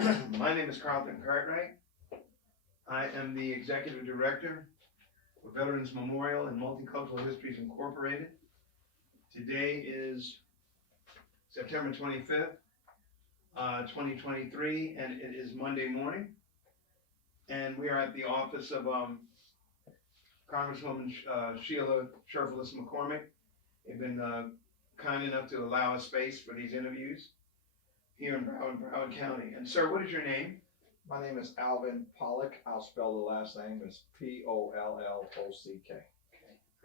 My name is Carlton Cartwright. I am the Executive Director for Veterans Memorial and Multicultural Histories Incorporated. Today is September 25th, 2023, and it is Monday morning. And we are at the office of Congresswoman Sheila Sherfullis McCormick. They've been kind enough to allow us space for these interviews here in Broward County. And sir, what is your name? My name is Alvin Pollock. I'll spell the last name as Pollock. Okay,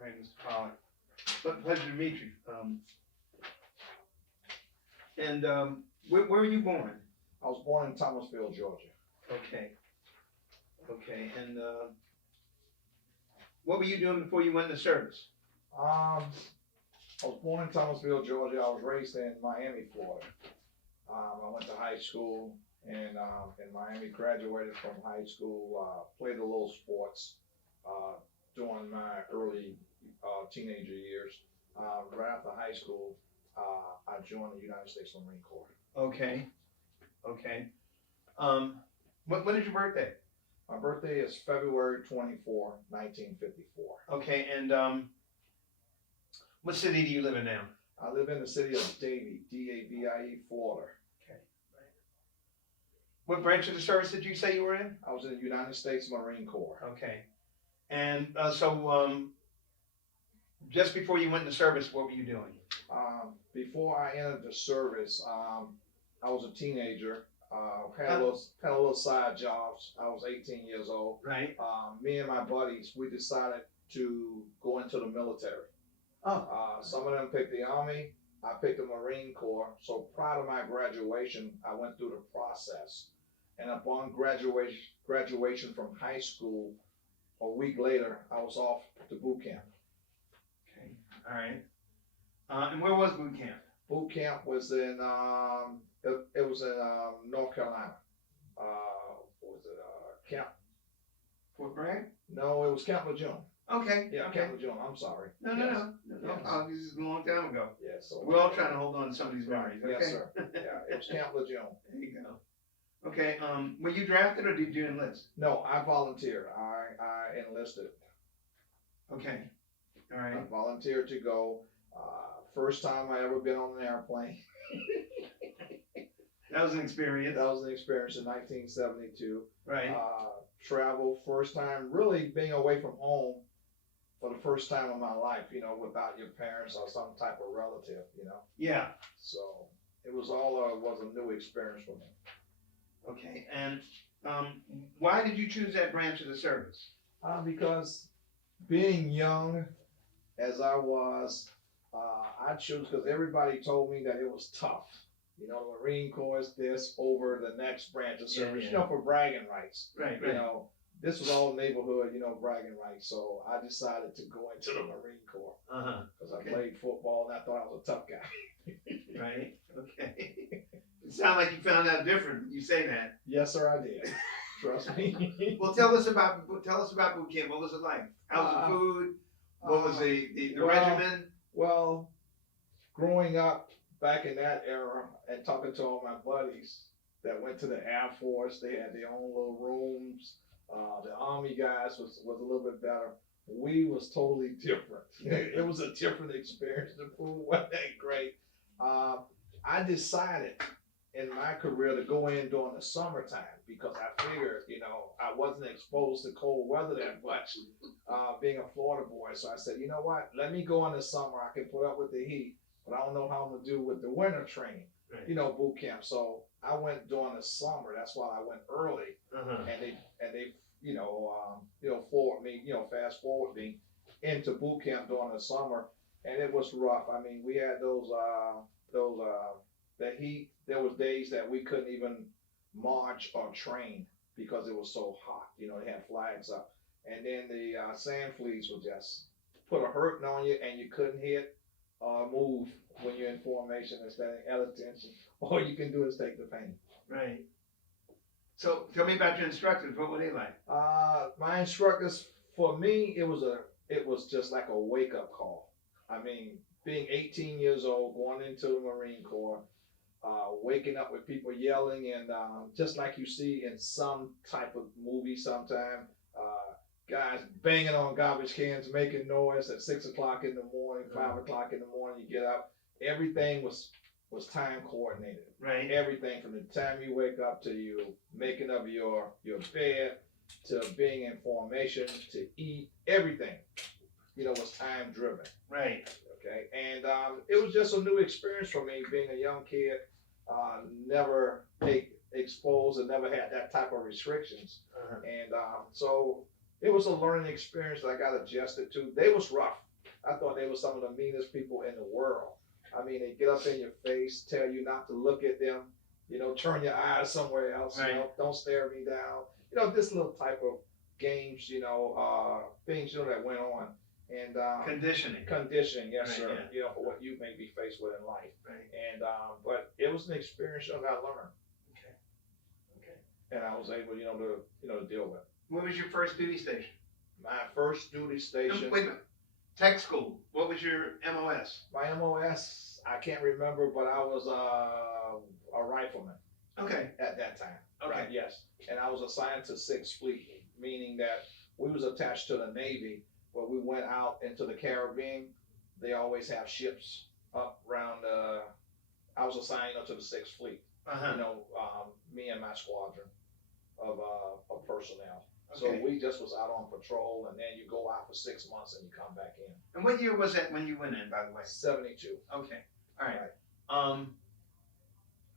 all right, Mr. Pollock. But pleasure to meet you. Where were you born? I was born in Thomasville, Georgia. Okay. And what were you doing before you went into service? I was born in Thomasville, Georgia. I was raised in Miami, Florida. I went to high school and in Miami, graduated from high school, played a little sports during my early teenager years. Right after high school, I joined the United States Marine Corps. Okay. When is your birthday? My birthday is February 24, 1954. Okay, and what city do you live in now? I live in the city of Davie, D-A-V-I-E, Florida. Okay. What branch of the service did you say you were in? I was in the United States Marine Corps. Okay. And so just before you went into service, what were you doing? Before I entered the service, I was a teenager. Had a little side jobs. I was 18 years old. Right. Me and my buddies, we decided to go into the military. Some of them picked the Army. I picked the Marine Corps. So prior to my graduation, I went through the process. And upon graduation from high school, a week later, I was off to boot camp. Okay. All right. And where was boot camp? Boot camp was in it was in North Carolina. What was it? Camp? Fort Bragg? No, it was Camp Lejeune. Okay. Yeah, okay. Camp Lejeune. I'm sorry. No. Yes. This is a long time ago. Yeah, so We're all trying to hold on to some of these memories. Okay? Yes, sir. Yeah, it was Camp Lejeune. There you go. Okay. Were you drafted or did you enlist? No, I volunteered. I enlisted. Okay. All right. I volunteered to go. First time I ever been on an airplane. That was an experience. That was an experience in 1972. Right. Travel, first time really being away from home for the first time in my life, without your parents or some type of relative, Yeah. So it was a new experience for me. Okay. And why did you choose that branch of the service? Because being young as I was, I chose because everybody told me that it was tough. The Marine Corps is this over the next branch of service, Yeah. For bragging rights. Right. This was all neighborhood, bragging rights. So I decided to go into the Marine Corps. Because I played football and I thought I was a tough guy. Right. Okay. It sounds like you found out different when you say that. Yes, sir, I did. Trust me. Well, tell us about boot camp. What was it like? How's the food? What was the regimen? Well, growing up back in that era and talking to all my buddies that went to the Air Force, they had their own little rooms. The Army guys was a little bit better. We was totally different. It was a different experience. The food wasn't that great. I decided in my career to go in during the summertime because I figured, I wasn't exposed to cold weather that much, being a Florida boy. So I said, you know what? Let me go in the summer. I can put up with the heat, but I don't know how I'm gonna do with the winter training. Right. Boot camp. So I went during the summer. That's why I went early, and they forward me, fast forward me into boot camp during the summer, and it was rough. I mean, we had the heat. There was days that we couldn't even march or train because it was so hot. They had flags up, and then the sand fleas would just put a hurting on you, and you couldn't hit or move when you're in formation and standing at attention. All you can do is take the pain. Right. So tell me about your instructors. What were they like? My instructors, for me, it was just like a wake up call. I mean, being 18 years old, going into the Marine Corps, waking up with people yelling and just like you see in some type of movie sometime, guys banging on garbage cans, making noise at 6 o'clock in the morning, 5 o'clock in the morning, you get up. Everything was time coordinated. Right. Everything from the time you wake up to you making up your bed to being in formation to eat, everything, was time driven. Right. Okay, and it was just a new experience for me being a young kid, never exposed and never had that type of restrictions, and so it was a learning experience that I got adjusted to. They was rough. I thought they were some of the meanest people in the world. I mean, they get up in your face, tell you not to look at them, turn your eyes somewhere else, right. Don't stare me down, this little type of games, things, that went on. And conditioning, yes, right, sir. Yeah. For what you may be faced with in life. Right. And but it was an experience that I learned. Okay. And I was able, to deal with. What was your first duty station? My first duty station. Wait a minute. Tech school. What was your MOS? My MOS, I can't remember, but I was a rifleman. Okay. At that time. Okay. Right, yes. And I was assigned to 6th Fleet, meaning that we was attached to the Navy. When we went out into the Caribbean, they always have ships up around. I was assigned to the 6th Fleet. Me and my squadron of personnel. Okay. So we just was out on patrol, and then you go out for 6 months and you come back in. And what year was that when you went in, by the way? 72. Okay. All right.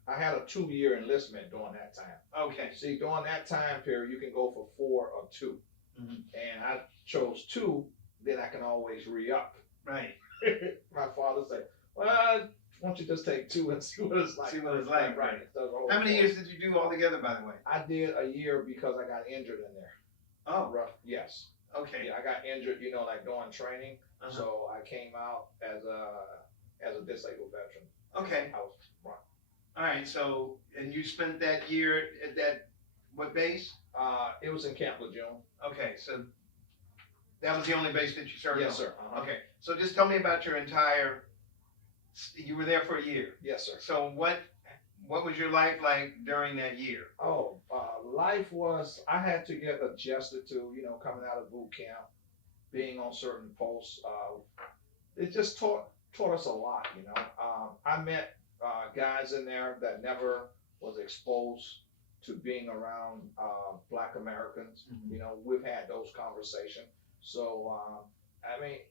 I had a 2-year enlistment during that time. Okay. See, during that time period, you can go for 4 or 2. Mm-hmm. And I chose 2, then I can always re-up. Right. My father said, well, why don't you just take 2 and see what it's like? See what it's like. Right. How many years did you do altogether, by the way? I did a year because I got injured in there. Oh. Rough. Yes. Okay. Yeah, I got injured, like during training. So I came out as a disabled veteran. Okay. I was right. All right. So, and you spent that year at that, what base? It was in Camp Lejeune. Okay. So that was the only base that you served on? Yes, sir. Okay. So just tell me about your entire, you were there for a year. Yes, sir. So what was your life like during that year? Oh, life was, I had to get adjusted to, coming out of boot camp, being on certain posts. It just taught us a lot, I met guys in there that never was exposed to being around Black Americans. Mm-hmm. We've had those conversations. So,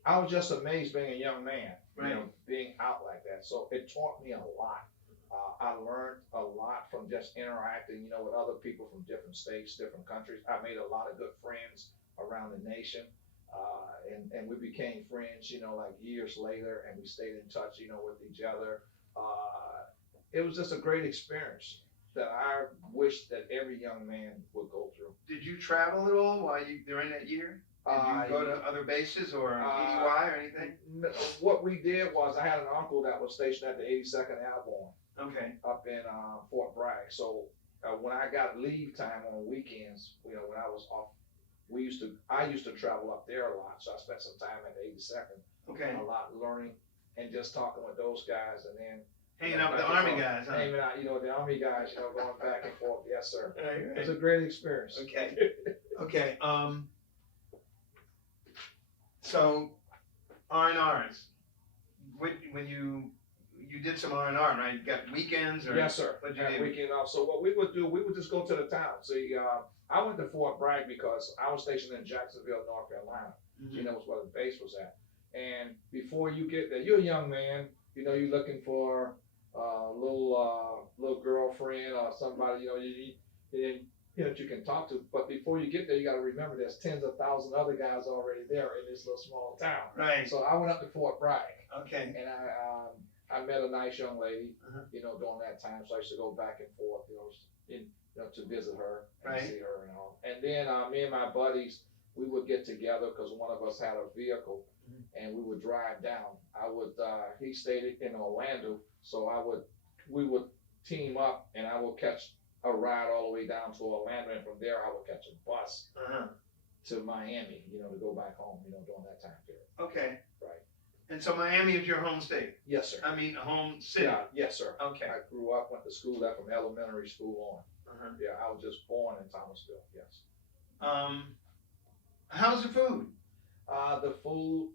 I was just amazed being a young man, right. Being out like that. So it taught me a lot. I learned a lot from just interacting, with other people from different states, different countries. I made a lot of good friends around the nation, and we became friends, like years later, and we stayed in touch, with each other. It was just a great experience that I wish that every young man would go through. Did you travel at all while during that year? Did you go to other bases or EDY or anything? What we did was I had an uncle that was stationed at the 82nd Airborne. Okay. Up in Fort Bragg. So when I got leave time on weekends, when I was off, I used to travel up there a lot. So I spent some time at the 82nd. Okay. A lot learning and just talking with those guys, and then hanging out with the Army guys, huh? Hanging out, the Army guys, going back and forth. Yes, sir. Right. It was a great experience. Okay. Okay. So R&Rs. When you did some R&R, right? You got weekends or? Yes, sir. What'd you do? Weekend off. So what we would do, we would just go to the town. See, I went to Fort Bragg because I was stationed in Jacksonville, North Carolina. Mm-hmm. That was where the base was at. And before you get there, you're a young man. You're looking for a little girlfriend or somebody. That you can talk to. But before you get there, you got to remember there's tens of thousands of other guys already there in this little small town. Right. So I went up to Fort Bragg. Okay. And I met a nice young lady, Uh-huh. during that time. So I used to go back and forth, to visit her and Right. see her and all. And then me and my buddies, we would get together because one of us had a vehicle, and we would drive down. He stayed in Orlando, so we would team up, and I would catch a ride all the way down to Orlando, and from there I would catch a bus Uh-huh. to Miami, to go back home, during that time period. Okay. Right. And so Miami is your home state? Yes, sir. I mean, home city? Yeah, yes, sir. Okay. I grew up, went to school there from elementary school on. Uh-huh. Yeah, I was just born in Thomasville, yes. How's the food? The food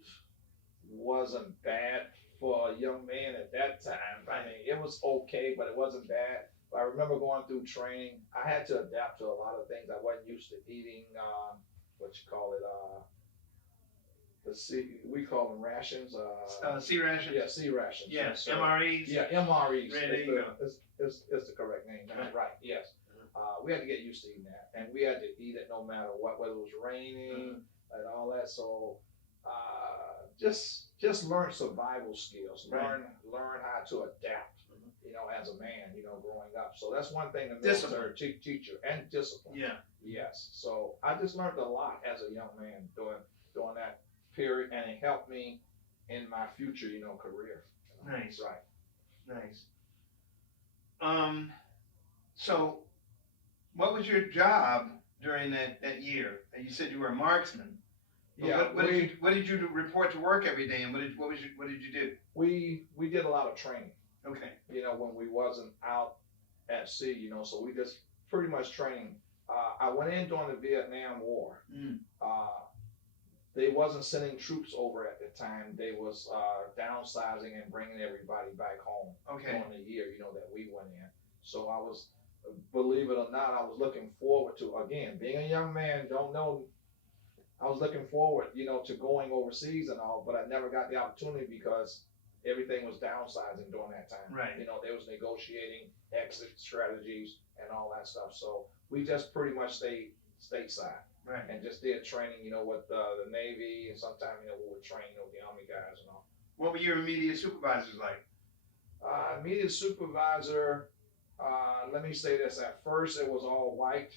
wasn't bad for a young man at that time. I mean, it was okay, but it wasn't bad. But I remember going through training. I had to adapt to a lot of things I wasn't used to eating. We call them rations. Sea rations? Yeah, sea rations. Yeah, So, MREs? yeah, MREs. There you go. It's the correct name. Right. Yes. We had to get used to eating that, and we had to eat it no matter what, whether it was raining and all that. So, just learn survival skills. Learn how to adapt. You know, as a man, you know, growing up. So that's one thing the military teach you, and discipline. Yeah. Yes. So I just learned a lot as a young man during that period, and it helped me in my future, you know, career. Nice. Right. Nice. So what was your job during that year? You said you were a marksman. Yeah. What did you do, report to work every day, and what did you do? We did a lot of training. Okay. You know, when we wasn't out at sea, you know, so we just pretty much training. I went in during the Vietnam War. They wasn't sending troops over at the time. They was downsizing and bringing everybody back home. Okay. During the year, you know, that we went in. So I was, believe it or not, I was looking forward to, again, being a young man, don't know, I was looking forward, you know, to going overseas and all, but I never got the opportunity because everything was downsizing during that time. Right. You know, they was negotiating exit strategies and all that stuff. So we just pretty much stayed stateside. Right. And just did training, you know, with the Navy, and sometimes, you know, we would train, you know, the Army guys and all. What were your immediate supervisors like? Immediate supervisor, let me say this, at first it was all white,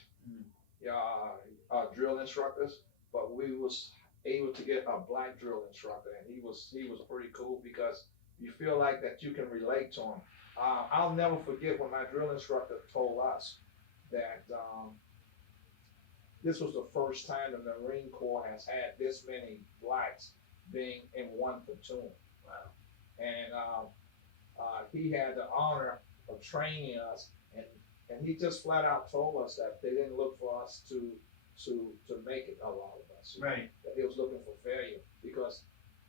drill instructors, but we was able to get a black drill instructor, and he was pretty cool because you feel like that you can relate to him. I'll never forget when my drill instructor told us that this was the first time the Marine Corps has had this many blacks being in one platoon. Wow. And he had the honor of training us, and he just flat out told us that they didn't look for us to make it, a lot of us. Right. That he was looking for failure, because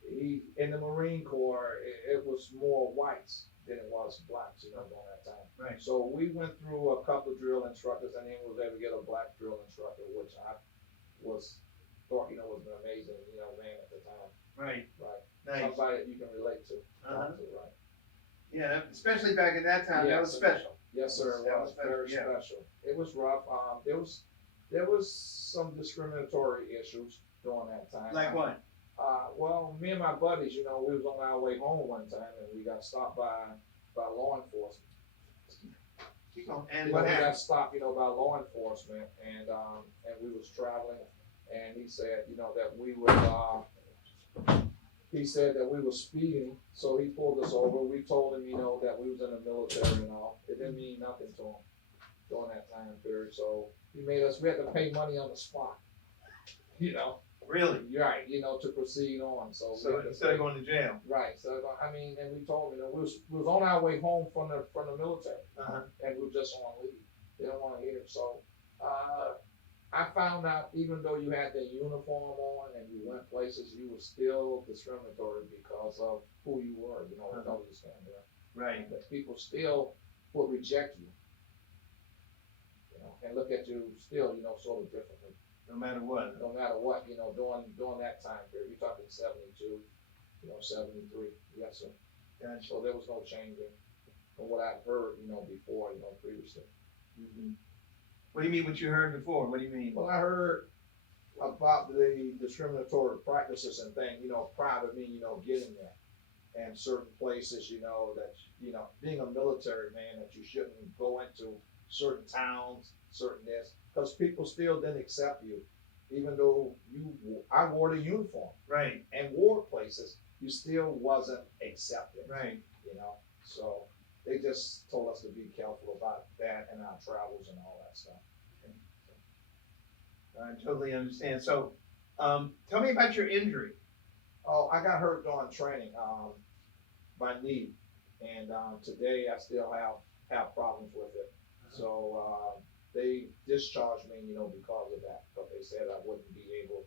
in the Marine Corps, it was more whites than it was blacks, you know, during that time. Right. So we went through a couple of drill instructors, and then was able to get a black drill instructor, which I thought, you know, was an amazing, you know, man at the time. Right. Right. Nice. Somebody that you can relate to. Uh-huh. Right. Yeah, especially back at that time, that was special. Yes, sir. It was very special. It was rough. There was some discriminatory issues during that time. Like what? Well, me and my buddies, you know, we was on our way home one time, and we got stopped by law enforcement. And we what happened? got stopped, you know, by law enforcement, and we was traveling, and he said, you know, that we were, he said that we were speeding, so he pulled us over. We told him, you know, that we was in the military and all. It didn't mean nothing to him during that time period, so we had to pay money on the spot, you know. Really? Right, you know, to proceed on. So instead of going to jail. Right. So I mean, and we told him, you know, we was on our way home from the military, and we were just on leave. They don't want to hear it. So I found out, even though you had the uniform on and you went places, you were still discriminatory because of who you were. You know, the color you stand there. Right. That people still would reject you, you know, and look at you still, you know, sort of differently. No matter what. No matter what, you know, during that time period. You're talking 72, you know, 73. Yes, sir. Gotcha. So there was no changing from what I've heard, you know, before, you know, previously. Mm-hmm. What do you mean what you heard before? What do you mean? Well, I heard about the discriminatory practices and things, you know, prior to me, you know, getting there. And certain places, you know, that, you know, being a military man, that you shouldn't go into certain towns, certain this, because people still didn't accept you, even though I wore the uniform. Right. And wore places, you still wasn't accepted. Right. You know, so they just told us to be careful about that and our travels and all that stuff. I totally understand. So, tell me about your injury. Oh, I got hurt during training, my knee, and, today I still have problems with it. So, they discharged me, because of that, but they said I wouldn't be able,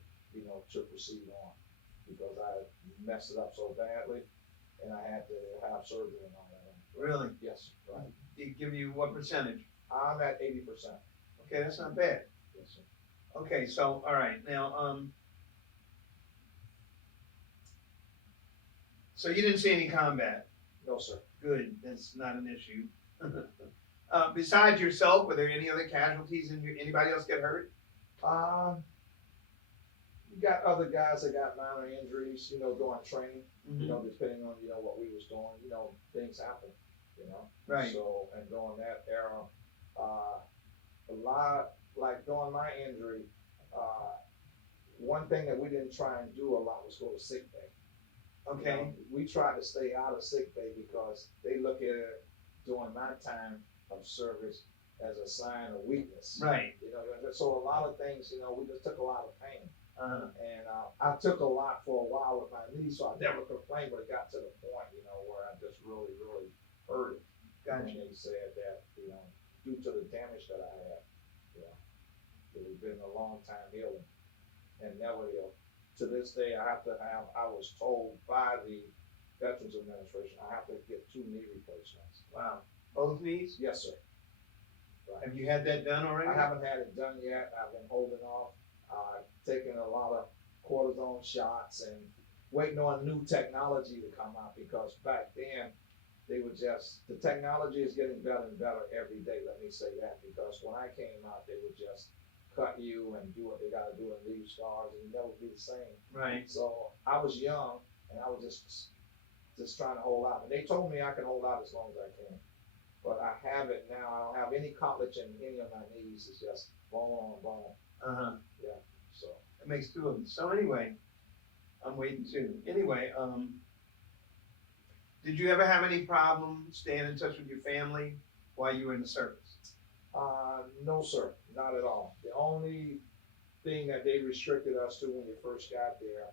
to proceed on, because I messed it up so badly, and I had to have surgery and all that. Really? Yes, right. They give you what percentage? I'm at 80%. Okay, that's not bad. Yes, sir. Okay, so, all right, now, so you didn't see any combat? No, sir. Good, that's not an issue. Besides yourself, were there any other casualties and anybody else get hurt? You got other guys that got minor injuries, during training, Mhm. depending on, what we was doing, things happen, Right. So, and during that era, a lot, like during my injury, one thing that we didn't try and do a lot was go to sick bay. Okay, We tried to stay out of sick bay because they look at it during my time of service as a sign of weakness. right. So a lot of things, we just took a lot of pain. Uh, And I took a lot for a while with my knee, so I never complained, but it got to the point, where I just really, really hurt it. Gotcha. And they said that, due to the damage that I had, it had been a long time healing and never healed. To this day, I was told by the Veterans Administration, I have to get 2 knee replacements. wow. Both knees? Yes, sir. Have you had that done already? I haven't had it done yet. I've been holding off. Taking a lot of cortisone shots and waiting on new technology to come out, because back then the technology is getting better and better every day. Let me say that, because when I came out, they would just cut you and do what they gotta do and leave scars and never be the same. Right. So I was young and I was just trying to hold out. And they told me I can hold out as long as I can. But I have it now. I don't have any cartilage in any of my knees. It's just bone on bone. Uh-huh. Yeah. So That makes 2 of them. So anyway, I'm waiting too. Anyway, did you ever have any problem staying in touch with your family while you were in the service? no, sir, not at all. The only thing that they restricted us to when you first got there,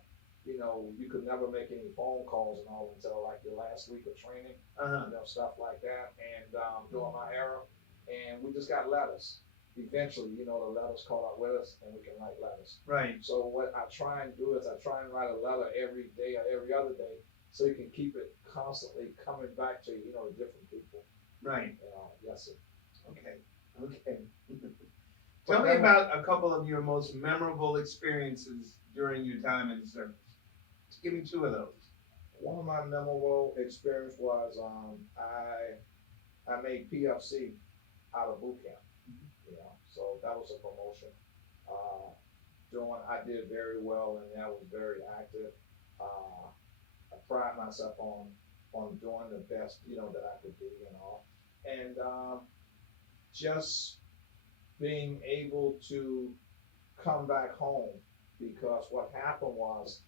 you could never make any phone calls and all until like your last week of training, Uh-huh. stuff like that. And during my era, and we just got letters. Eventually, the letters caught up with us, and we can write letters. Right. So what I try and do is I try and write a letter every day or every other day, so you can keep it constantly coming back to you, to different people. Right. Yes, sir. Okay. Okay. Tell me about a couple of your most memorable experiences during your time in the service. Give me 2 of those. One of my memorable experience was I made PFC out of boot camp. So that was a promotion. I did very well, and I was very active. I pride myself on doing the best, that I could be and all. And just being able to come back home, because what happened was,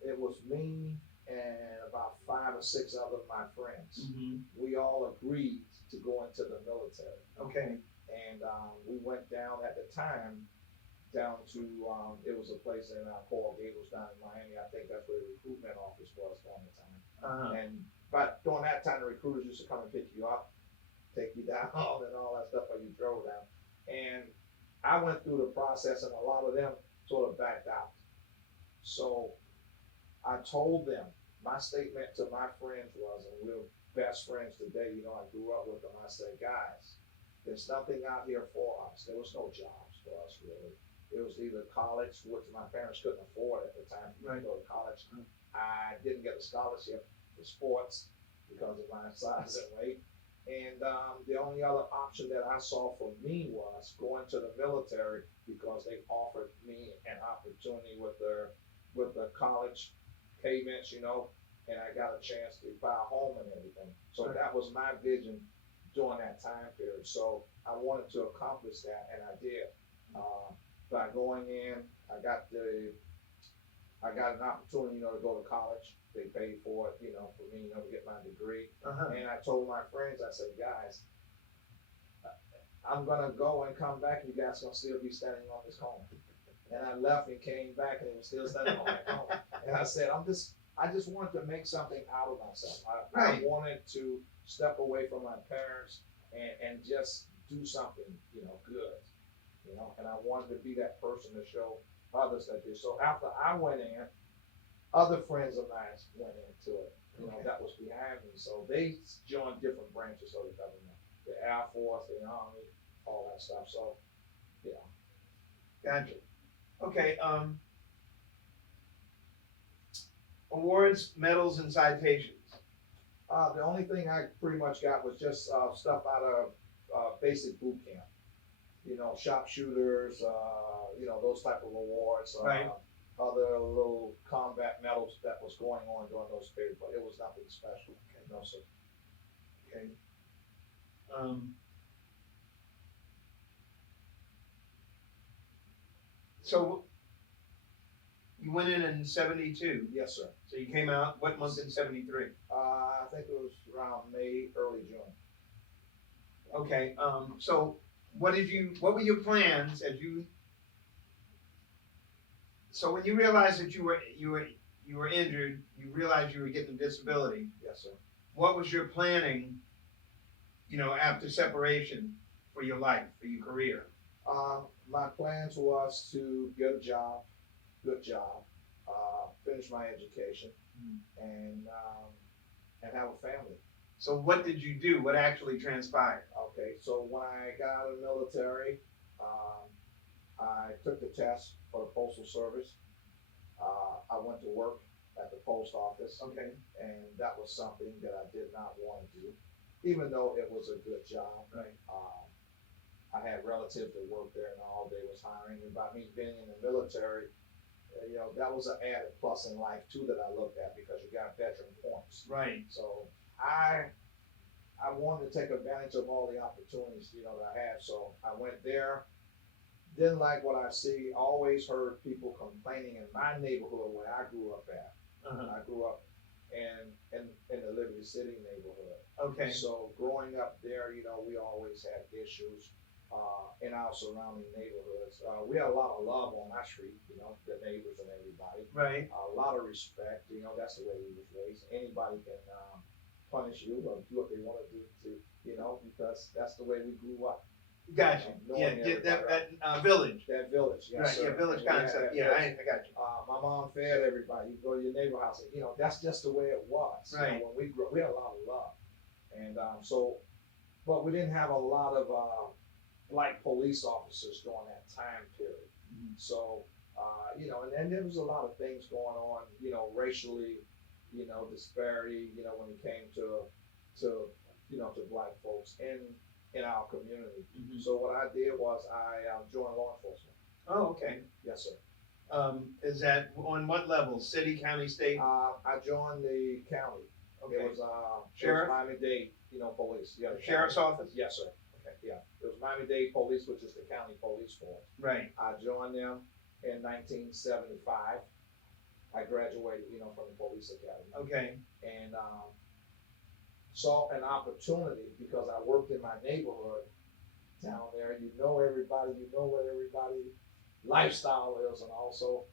it was me and about 5 or 6 other of my friends. Mm-hmm. We all agreed to go into the military. Okay. And we went down at the time, down to, it was a place in Coral Gables down in Miami. I think that's where the recruitment office was during the time. Uh-huh. But during that time, the recruiters used to come and pick you up, take you down, and all that stuff while you drove down. And I went through the process, and a lot of them sort of backed out. So I told them, my statement to my friends was, and we're best friends today, I grew up with them. I said, guys, there's nothing out here for us. There was no jobs for us, really. It was either college, which my parents couldn't afford at the time for me to go to college. I didn't get a scholarship for sports because of my size and weight. And the only other option that I saw for me was going to the military, because they offered me an opportunity with the college payments, and I got a chance to buy a home and everything. So that was my vision during that time period. So I wanted to accomplish that, and I did. By going in, I got an opportunity, to go to college. They paid for it, for me, to get my degree. Uh-huh. And I told my friends, I said, guys, I'm gonna go and come back, and you guys gonna still be standing on this corner. and I left and came back and it was still standing on my phone. And I said, I just wanted to make something out of myself. I Right. wanted to step away from my parents and just do something, good, and I wanted to be that person to show others that did. So after I went in, other friends of mine went into it, Okay. that was behind me. So they joined different branches of the government, the Air Force, the Army, all that stuff. So, Gotcha. Okay, awards, medals, and citations. The only thing I pretty much got was just stuff out of basic boot camp. Sharpshooters, those type of awards. Right. Other little combat medals that was going on during those periods, but it was nothing special. Okay. No, sir. Okay. So you went in 72. Yes, sir. So you came out, what month in 73? I think it was around May, early June. Okay, so what were your plans so when you realized that you were injured, you realized you were getting a disability, Yes, sir. what was your planning, after separation for your life, for your career? My plans was to get a job, good job, finish my education, and have a family. So what did you do? What actually transpired? Okay, so when I got out of the military, I took the test for the Postal Service. I went to work at the post office. Okay. And that was something that I did not want to do, even though it was a good job. Right. I had relatives that worked there and all, they was hiring me. By me being in the military, that was an added plus in life too that I looked at, because you got veteran points. Right. So I wanted to take advantage of all the opportunities, that I had. So I went there, didn't like what I see, always heard people complaining in my neighborhood where I grew up at. Uh-huh. I grew up in the Liberty City neighborhood. Okay. So growing up there, we always had issues in our surrounding neighborhoods. We had a lot of love on my street, the neighbors and everybody. Right. A lot of respect, that's the way we was raised. Anybody can punish you or do what they want to do because that's the way we grew up. Gotcha. Knowing That village. That village, yes, Right. sir. Yeah, village And we had concept. that Yeah, village. I got you. My mom fed everybody. You go to your neighbor house, and, that's just the way it was. Right. When we grew up, we had a lot of love, and but we didn't have a lot of black police officers during that time period. Mhm. So, and there was a lot of things going on, racially, disparity, when it came to black folks in our community. Mhm. So what I did was I joined law enforcement. Oh, okay. Yes, sir. Is that on what level? City, county, state? I joined the county. Okay. It was Sheriff? Miami-Dade, police. Yeah, the Sheriff's county. office? Yes, sir. Okay, yeah. It was Miami-Dade Police, which is the county police force. Right. I joined them in 1975. I graduated, from the police academy, Okay. and saw an opportunity because I worked in my neighborhood down there. You know everybody. You know what everybody lifestyle is, and also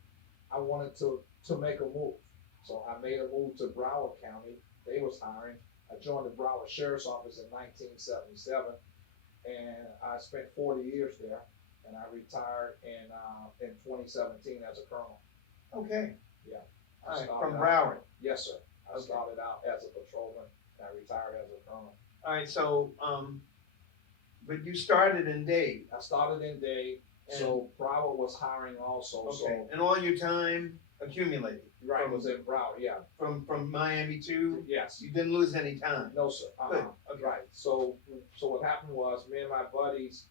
I wanted to make a move. So I made a move to Broward County. They was hiring. I joined the Broward Sheriff's Office in 1977, and I spent 40 years there, and I retired in 2017 as a colonel. Okay. Yeah. All right. started From out- Broward. Yes, sir. I Okay. started out as a patrolman, and I retired as a colonel. All right. So, but you started in Dade. I started in Dade, so Broward was hiring also. Okay. So And all your time accumulated right, it was in Broward. Yeah. from Miami to. Yes. You didn't lose any time. No, sir. Good. Okay. Right. So what happened was, me and my buddies,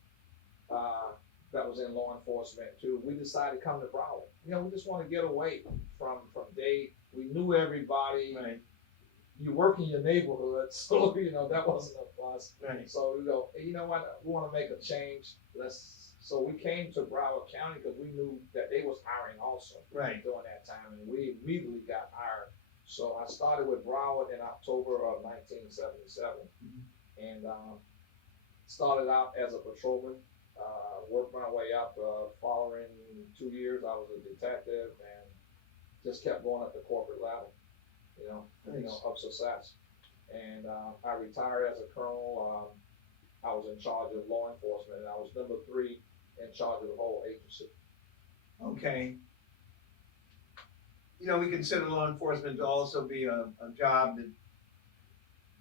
that was in law enforcement too, we decided to come to Broward. We just want to get away from Dade. We knew everybody. Right. You work in your neighborhood, so that wasn't a plus. Right. So we go, hey, you know what? We want to make a change. So we came to Broward County because we knew that they was hiring also Right. during that time, and we immediately got hired. So I started with Broward in October of 1977, Mhm. and started out as a patrolman. Worked my way up, following 2 years, I was a detective and just kept going up the corporate ladder, Nice. of success. And, I retired as a colonel. I was in charge of law enforcement, and I was number 3 in charge of the whole agency. Okay. We consider law enforcement to also be a job that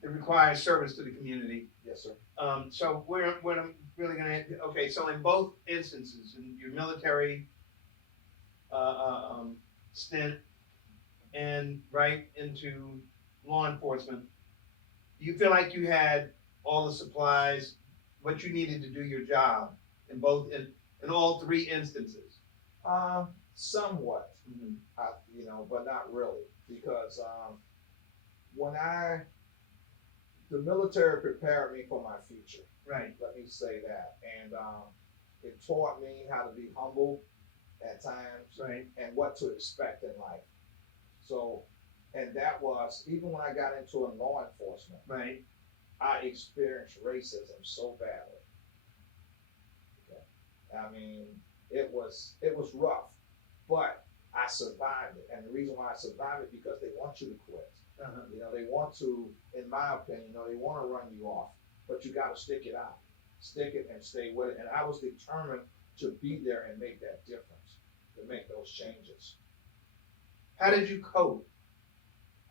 requires service to the community. Yes, sir. So what I'm really gonna, okay, so in both instances, in your military, stint and right into law enforcement, you feel like you had all the supplies, what you needed to do your job in all 3 instances? Somewhat, but not really, because, the military prepared me for my future. Right. Let me say that. And, it taught me how to be humble at times Right. and what to expect in life. So, and that was, even when I got into law enforcement, Right. I experienced racism so badly. Okay. I mean, it was rough, but I survived it. And the reason why I survived it because they want you to quit. Uh-huh. They want to, in my opinion, they want to run you off, but you got to stick it out, stick it and stay with it. And I was determined to be there and make that difference, to make those changes. How did you cope?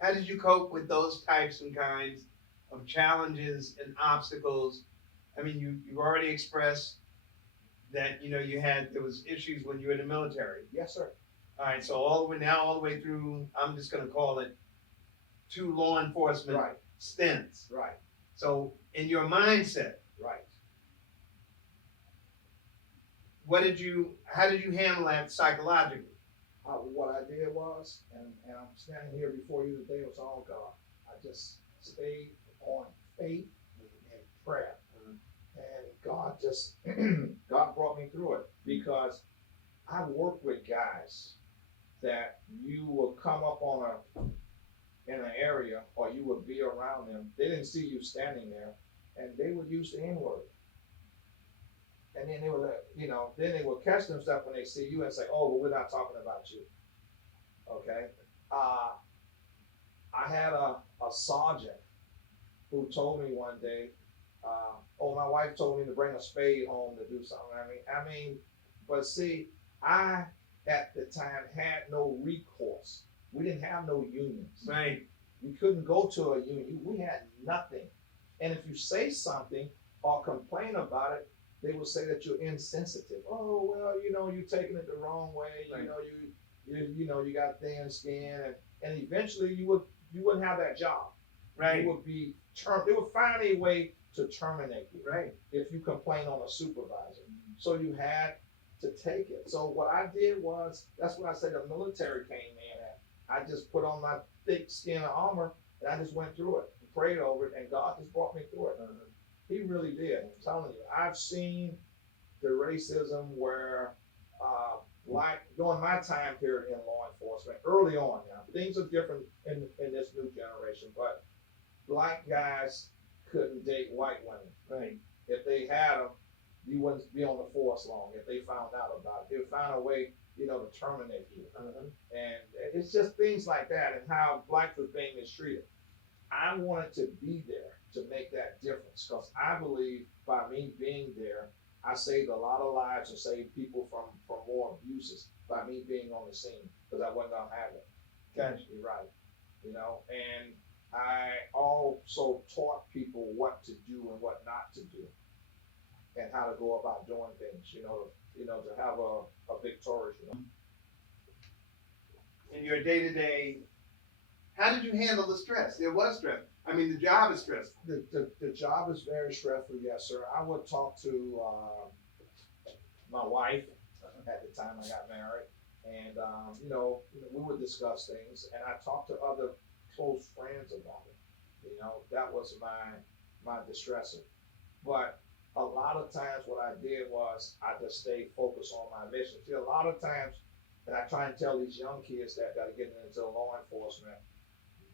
How did you cope with those types and kinds of challenges and obstacles? I mean, you already expressed that, there was issues when you were in the military. Yes, sir. All right, so all the way through, I'm just gonna call it 2 law enforcement Right. stints. Right. So in your mindset, Right. how did you handle that psychologically? What I did was, and I'm standing here before you today, was all God. I just stayed on faith and prayer. And God God brought me through it, because I worked with guys that you will come up in an area, or you would be around them. They didn't see you standing there, and they would use the N-word. And then they would, then they would catch themselves when they see you and say, "Oh, well, we're not talking about you." Okay. I had a sergeant who told me one day, my wife told me to bring a spade home to do something. But see, I at the time had no recourse. We didn't have no unions. Right. We couldn't go to a union. We had nothing. And if you say something or complain about it, they will say that you're insensitive. Oh, well, you're taking it the wrong way. Right. You got thin skin, and eventually you wouldn't have that job. Right. You would be they would find a way to terminate you. Right. If you complain on a supervisor. So you had to take it. So what I did was, that's what I said the military came in at. I just put on my thick skin of armor, and I just went through it, and prayed over it, and God just brought me through it. He really did. I'm telling you, I've seen the racism where, like during my time period in law enforcement, early on now, things are different in this new generation, but black guys couldn't date white women. Right. If they had them, you wouldn't be on the force long. If they found out about it, they would find a way, to terminate you. And it's just things like that, and how blacks was being mistreated. I wanted to be there to make that difference, because I believe by me being there, I saved a lot of lives and saved people from more abuses by me being on the scene, because I wasn't gonna have it. Gotcha. You're right. And I also taught people what to do and what not to do, and how to go about doing things, to have a victorious, In your day-to-day, how did you handle the stress? There was stress. I mean, the job is stressful. The job is very stressful, yes, sir. I would talk to my wife at the time I got married, and we would discuss things, and I talked to other close friends about it. That was my distressor. But a lot of times what I did was I just stayed focused on my mission. See, a lot of times, and I try and tell these young kids that are getting into law enforcement,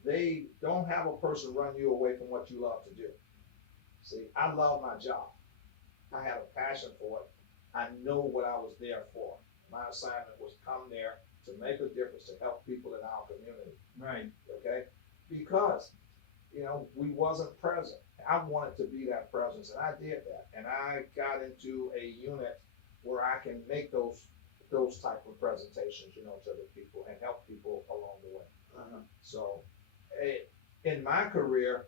they don't have a person run you away from what you love to do. See, I love my job. I have a passion for it, I know what I was there for. My assignment was come there to make a difference, to help people in our community, Right. okay? Because, we wasn't present. I wanted to be that presence, and I did that. And I got into a unit where I can make those type of presentations, to the people and help people along the way. Uh-huh. So, in my career,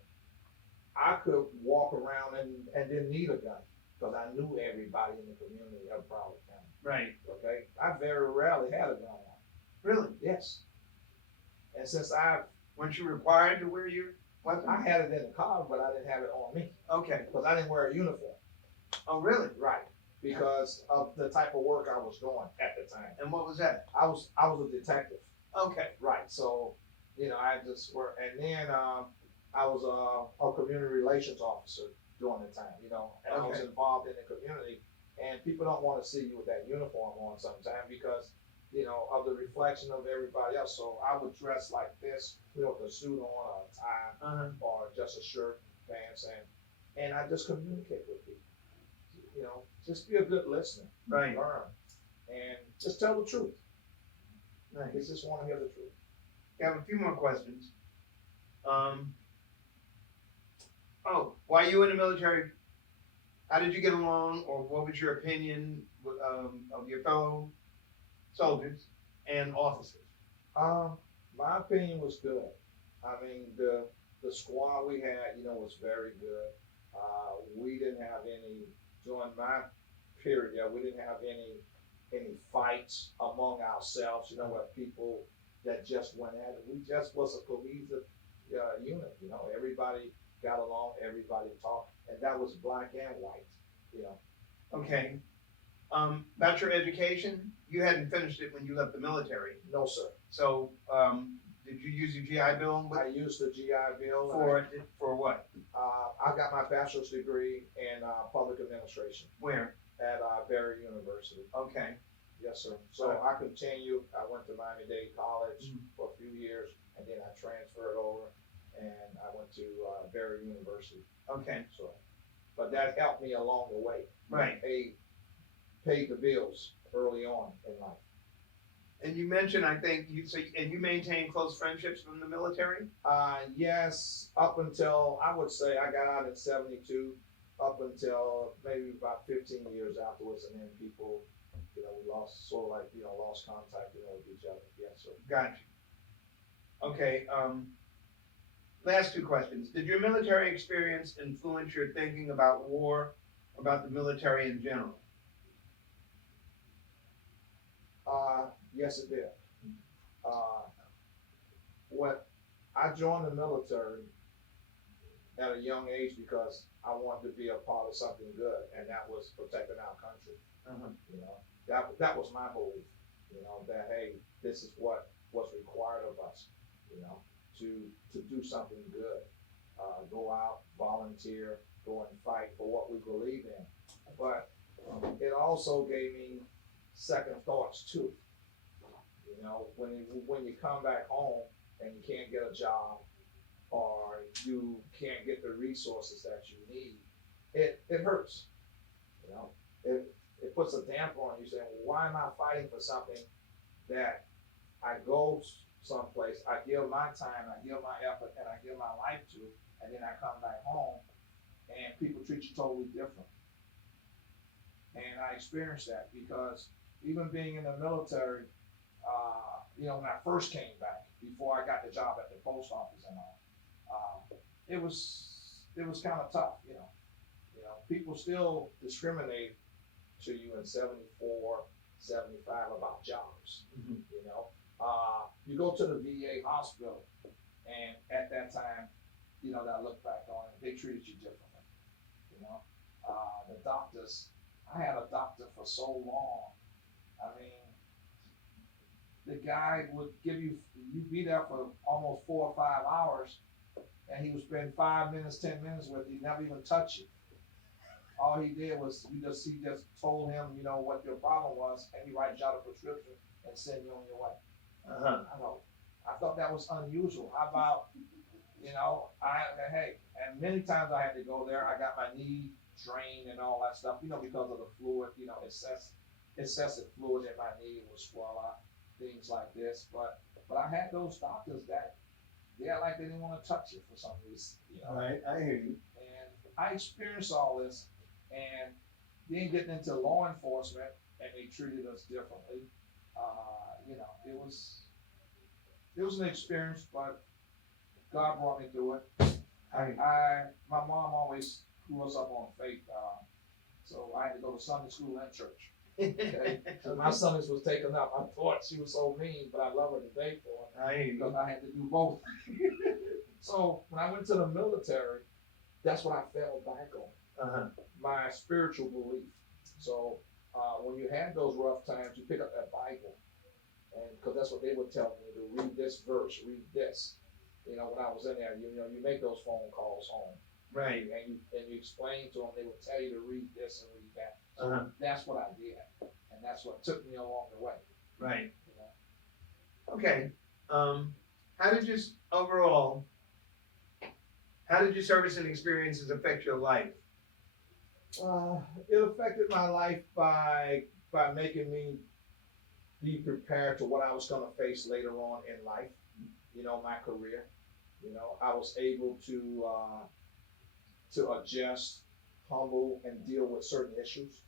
I could walk around and didn't need a gun, because I knew everybody in the community of Pollock County, Right. okay? I very rarely had a gun on, Really? yes. And since Weren't you required to wear your weapon? I had it in the car, but I didn't have it on me, Okay. because I didn't wear a uniform. Oh, really? Right. Because of the type of work I was doing at the time. And what was that? I was a detective. Okay. Right. So, I just worked, and then I was a community relations officer during the time, and I was Okay. involved in the community. And people don't want to see you with that uniform on sometimes because, of the reflection of everybody else. So I would dress like this, with a suit on, or a tie, Uh-huh. or just a shirt, pants, and I just communicate with people. Just be a good listener, Right. learn, and just tell the truth. They Nice. just want to hear the truth. I have a few more questions. While you were in the military, how did you get along, or what was your opinion of your fellow soldiers and officers? My opinion was good. I mean, the squad we had, was very good. We didn't have any, during my period there, we didn't have any fights among ourselves, with people that just went at it. We just was a cohesive unit, everybody got along, everybody talked, and that was black and white, Okay. About your education, you hadn't finished it when you left the military. No, sir. So, did you use your GI Bill? I used the GI Bill. For what? I got my bachelor's degree in public administration Where? at Barry University. Okay. Yes, sir. So I continued. I went to Miami-Dade College Mhm. for a few years, and then I transferred over, and I went to Barry University. Okay. So, but that helped me along the way. Right. Paid the bills early on in life. And you mentioned, I think, you maintain close friendships from the military? Yes, up until, I would say, I got out in '72, up until maybe about 15 years afterwards, and then people, we lost, sort of like, lost contact, with each other. Yes, sir. Gotcha. Okay, last two questions. Did your military experience influence your thinking about war, about the military in general? Yes, it did. I joined the military at a young age because I wanted to be a part of something good, and that was protecting our country. Uh-huh. That was my belief, that, hey, this is what's required of us, to do something good. Go out, volunteer, go and fight for what we believe in. But it also gave me second thoughts too. When you come back home and you can't get a job, or you can't get the resources that you need, it hurts. It puts a damper on you, saying, well, why am I fighting for something that I go someplace, I give my time, I give my effort, and I give my life to, and then I come back home and people treat you totally different. And I experienced that because even being in the military, when I first came back, before I got the job at the post office and all, it was kind of tough, people still discriminate to you in 74, 75 about jobs, Mhm. You go to the VA hospital, and at that time, that I look back on it, they treated you differently, the doctors, I had a doctor for so long. I mean, the guy would give you'd be there for almost 4 or 5 hours, and he would spend 5 minutes, 10 minutes with you, never even touch you. All he did was, he just told him, what your problem was, and he writes out a prescription and send you on your way. Uh-huh. I thought that was unusual. How about, and many times I had to go there. I got my knee drain and all that stuff, because of the fluid, excessive fluid in my knee would swell out, things like this. But I had those doctors that they act like they didn't want to touch it for some reason. Right, I hear you. And I experienced all this, and then getting into law enforcement, and they treated us differently. It was an experience, but God brought me through it. My mom always grew us up on faith, so I had to go to Sunday school and church. Okay? So my Sundays was taken up. I thought she was so mean, but I love her today for it I hear you. because I had to do both. So when I went to the military, that's what I fell back on, Uh-huh. my spiritual belief. So when you had those rough times, you pick up that Bible, and because that's what they would tell me to read this verse, read this. When I was in there, you make those phone calls home, Right. and you explain to them. They would tell you to read this and read that. So Uh-huh. that's what I did, and that's what took me along the way. Right. You know? Okay. How did your overall, how did your service and experiences affect your life? It affected my life by making me be prepared to what I was going to face later on in life. My career. I was able to adjust, humble, and deal with certain issues.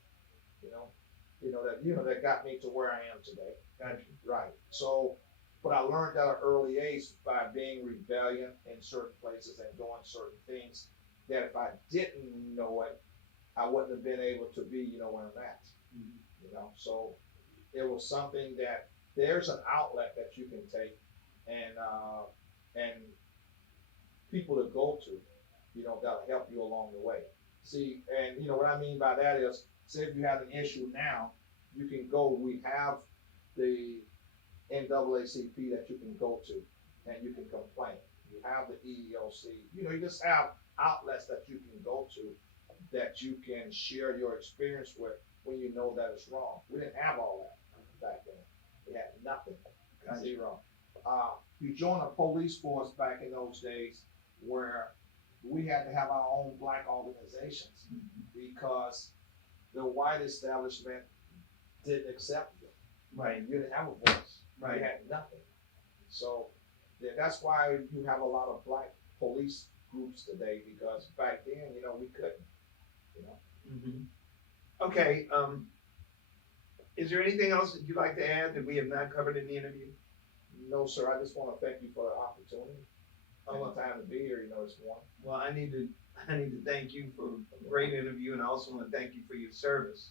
That got me to where I am today. Gotcha. Right. So, but I learned at an early age by being rebellious in certain places and doing certain things that if I didn't know it, I wouldn't have been able to be, where I'm at. Mm-hmm. So it was something that there's an outlet that you can take and people to go to, that'll help you along the way. See, and what I mean by that is, say if you have an issue now, you can go, we have the NAACP that you can go to and you can complain. You have the EEOC, you just have outlets that you can go to that you can share your experience with when you know that it's wrong. We didn't have all that back then. We had nothing, Gotcha. zero. You join a police force back in those days where we had to have our own black organizations because the white establishment didn't accept you. Right. You didn't have a voice. Right. You had nothing. So that's why you have a lot of black police groups today because back then, we couldn't. Mm-hmm. Okay. Is there anything else that you'd like to add that we have not covered in the interview? No, sir. I just want to thank you for the opportunity. I want time to be here, this morning. Well, I need to thank you for a great interview, and I also want to thank you for your service.